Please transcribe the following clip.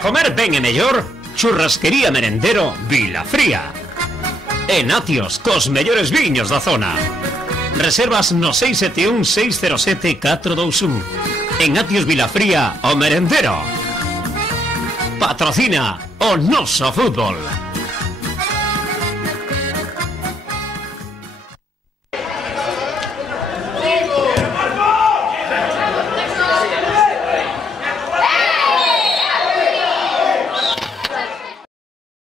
Para comer ben e mellor, Churrasquería Merendero Vilafría. En Atios, cos mellores viños da zona. Reservas no 671 607 421. En Atios Vilafría, o merendero. Patrocina o noso fútbol.